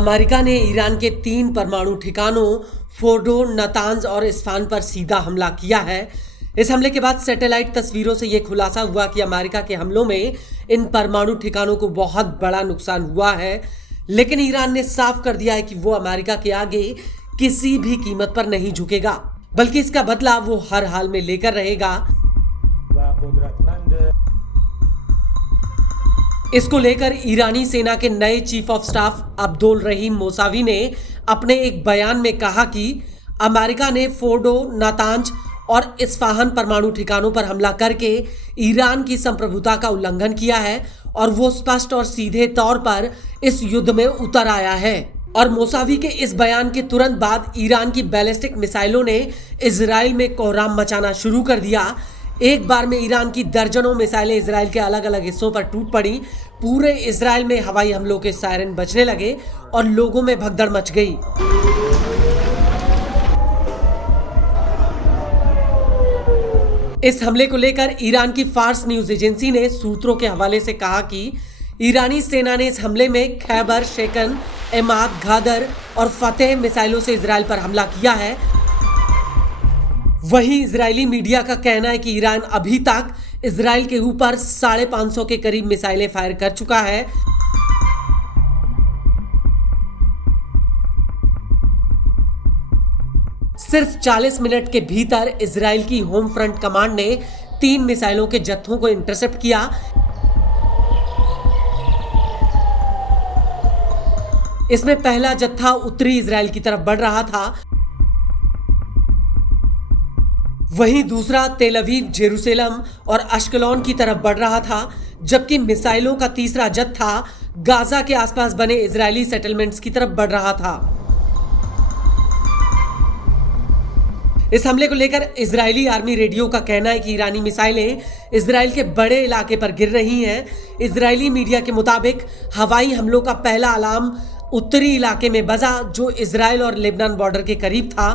America ने Iran के 3 परमाणु ठिकानों फोर्डो, नातांज और इस्फान पर सीधा हमला किया है। इस हमले के बाद सैटेलाइट तस्वीरों से यह खुलासा हुआ कि अमेरिका के हमलों में इन परमाणु ठिकानों को बहुत बड़ा नुकसान हुआ है, लेकिन ईरान ने साफ कर दिया है कि वो अमेरिका के आगे किसी भी कीमत पर नहीं झुकेगा, बल्कि इसका बदला वो हर हाल में लेकर रहेगा। इसको लेकर ईरानी सेना के नए चीफ ऑफ स्टाफ अब्दुल रहीम मौसावी ने अपने एक बयान में कहा कि अमेरिका ने फोर्डो, नातांज और इस्फाहान परमाणु ठिकानों पर हमला करके ईरान की संप्रभुता का उल्लंघन किया है और वो स्पष्ट और सीधे तौर पर इस युद्ध में उतर आया है। और मौसावी के इस बयान के तुरंत बाद ईरान की बैलिस्टिक मिसाइलों ने इजराइल में कोहराम मचाना शुरू कर दिया। एक बार में ईरान की दर्जनों मिसाइलें इजराइल के अलग अलग हिस्सों पर टूट पड़ी। पूरे इजराइल में हवाई हमलों के सायरन बजने लगे और लोगों में भगदड़ मच गई। इस हमले को लेकर ईरान की फार्स न्यूज एजेंसी ने सूत्रों के हवाले से कहा कि ईरानी सेना ने इस हमले में खैबर, शेकन, एमाद, घादर और फतेह मिसाइलों से इजराइल पर हमला किया है। वहीं इजरायली मीडिया का कहना है कि ईरान अभी तक इजराइल के ऊपर 550 के करीब मिसाइलें फायर कर चुका है। सिर्फ 40 मिनट के भीतर इजराइल की होम फ्रंट कमांड ने 3 मिसाइलों के जत्थों को इंटरसेप्ट किया। इसमें पहला जत्था उत्तरी इजराइल की तरफ बढ़ रहा था, वहीं दूसरा तेल अवीव, जेरूसलम और अश्कलोन की तरफ बढ़ रहा था, जबकि मिसाइलों का तीसरा जत्था गाजा के आसपास बने इजरायली सेटलमेंट्स की तरफ बढ़ रहा था। इस हमले को लेकर इजरायली आर्मी रेडियो का कहना है कि ईरानी मिसाइलें इजराइल के बड़े इलाके पर गिर रही हैं। इजरायली मीडिया के मुताबिक हवाई हमलों का पहला अलार्म उत्तरी इलाके में बजा, जो इजराइल और लेबनान बॉर्डर के करीब था।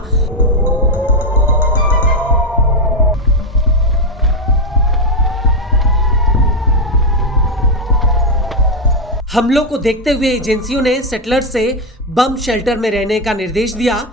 हमलों को देखते हुए एजेंसियों ने सेटलर्स से बम शेल्टर में रहने का निर्देश दिया।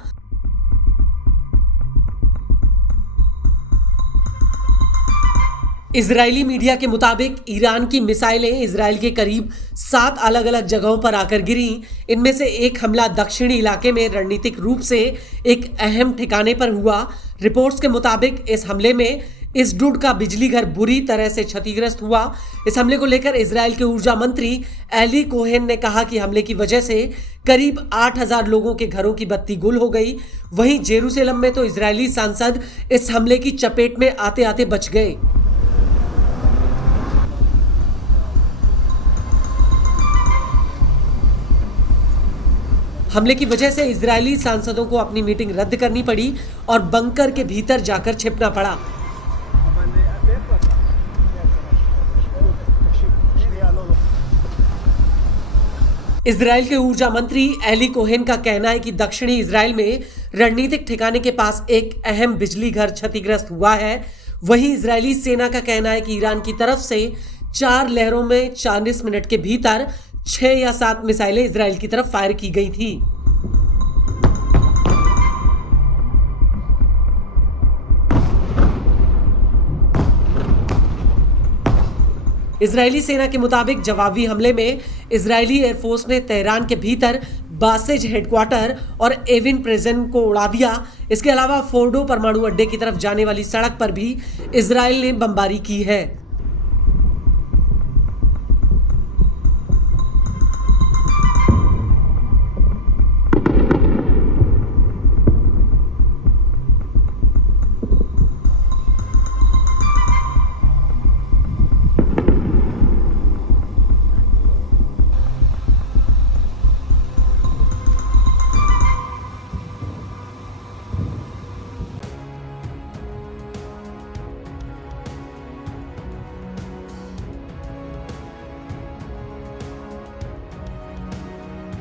इजरायली मीडिया के मुताबिक ईरान की मिसाइलें इजराइल के करीब 7 अलग अलग जगहों पर आकर गिरी। इनमें से एक हमला दक्षिणी इलाके में रणनीतिक रूप से एक अहम ठिकाने पर हुआ। रिपोर्ट्स के मुताबिक इस हमले में इस्डुड का बिजली घर बुरी तरह से क्षतिग्रस्त हुआ। इस हमले को लेकर इजराइल के ऊर्जा मंत्री एली कोहेन ने कहा कि हमले की वजह से करीब 8000 लोगों के घरों की बत्ती गुल हो गई। वहीं जेरूसलम में तो इजरायली सांसद इस हमले की चपेट में आते आते बच गए। हमले की वजह से इजरायली सांसदों को अपनी मीटिंग रद्द करनी पड़ी और बंकर के भीतर जाकर छिपना पड़ा। इजराइल के ऊर्जा मंत्री एली कोहेन का कहना है कि दक्षिणी इजराइल में रणनीतिक ठिकाने के पास एक अहम बिजली घर क्षतिग्रस्त हुआ है। वहीं इजरायली सेना का कहना है कि ईरान की तरफ से 4 लहरों में 40 मिनट के भीतर 6 या 7 मिसाइलें इजराइल की तरफ फायर की गई थी। इजरायली सेना के मुताबिक जवाबी हमले में इजरायली एयरफोर्स ने तेहरान के भीतर बासेज हेडक्वार्टर और एविन प्रेजेंट को उड़ा दिया। इसके अलावा फोर्डो परमाणु अड्डे की तरफ जाने वाली सड़क पर भी इजरायल ने बमबारी की है।